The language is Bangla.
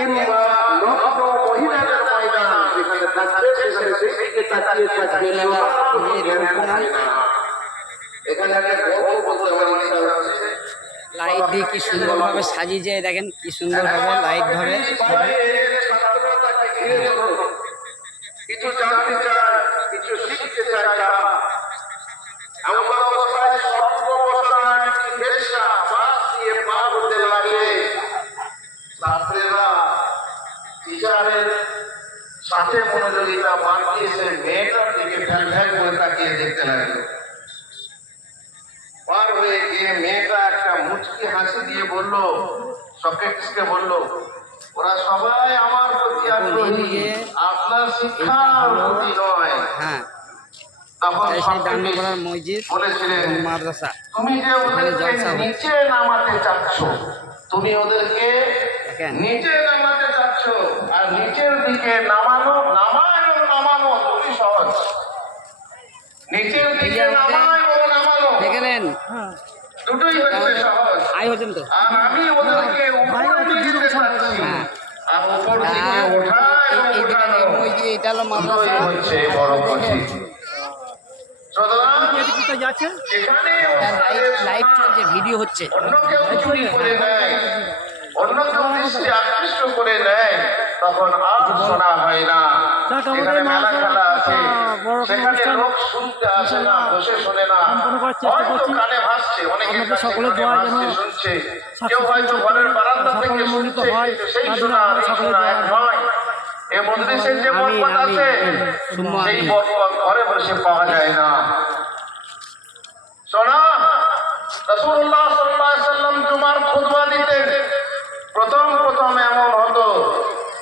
কিংবা নগ্ন মহিলাদের ময়দান যেখানে থাকবে সেখানে সেদিকে তাকিয়ে থাকবে না, কোনো জ্ঞান থাকবে না। এখানে একটা গল্প বলতে আমার ইচ্ছা হচ্ছে। লাইট দিয়ে কি সুন্দরভাবে সাজিয়েছে, দেখেন কি সুন্দরভাবে লাইট ধরে। কিছু জানতে চায়, কিছু শিখতে চায় তারা। এমন অবস্থায় সর্ববসায় ফেরেশতা বাস দিয়ে পার হতে লাগলে ছাত্রেরা টিচারের সাথে মনোযোগিতা বাদ দিয়েছে, মেয়েটার দিকে ফ্যান ফ্যান করে তাকিয়ে দেখতে লাগলো। পার হয়ে গিয়ে মেয়েটা একটা মুচকি হাসি দিয়ে বলল, সক্রেটিসকে বলল, ওরা সবাই আমার প্রতি আগ্রহী, আপনার শিক্ষার প্রতি নয়। হ্যাঁ, তখন সেই দান্নগোলার মসজিদ বলেছিলেন, মাদ্রাসা। তুমি যে ওদেরকে নিচে নামাতে চাচ্ছ, তুমি ওদেরকে নিচে নামাতে চাচ্ছ, আর নিচের দিকে নামানো দুটি সহজ। নিচের দিকে নামানো এবং নামানো দেখলেন দুটোই হচ্ছে সহজ। আই হচ্ছেন তো, আর আমি ওদেরকে উপরে নিয়ে যেতে চাচ্ছি, আর উপর দিকে ওঠা এবং ওঠানো মসজিদ এটা হলো মাদ্রাসা। দুটোই হচ্ছে বড় কঠিন। সুতরাং এখানে লাইভ চলছে, ভিডিও হচ্ছে। অন্য কেউ চুরি করে নেয়, অন্য কেউ দৃষ্টি আকৃষ্ট করে নেয়, তখন আর শোনা হয় না। এখানে মেলা খেলা আছে, সেখানে লোক শুনতে আসে না, বসে শোনে না, হয়তো কানে ভাসছে, অনেকের কাছে কানে ভাসছে, শুনছে, কেউ হয়তো ঘরের বারান্দা থেকে শুনছে, কিন্তু সেই শোনা আর এই শোনা এক নয়। এই মজলিসের যে বরকত আছে, সেই বরকত ঘরে বসে পাওয়া যায় না। শোনা, রাসূলুল্লাহ সাল্লাল্লাহু আলাইহি ওয়াসাল্লাম জুমার খুতবা দিতেন, প্রথম এমন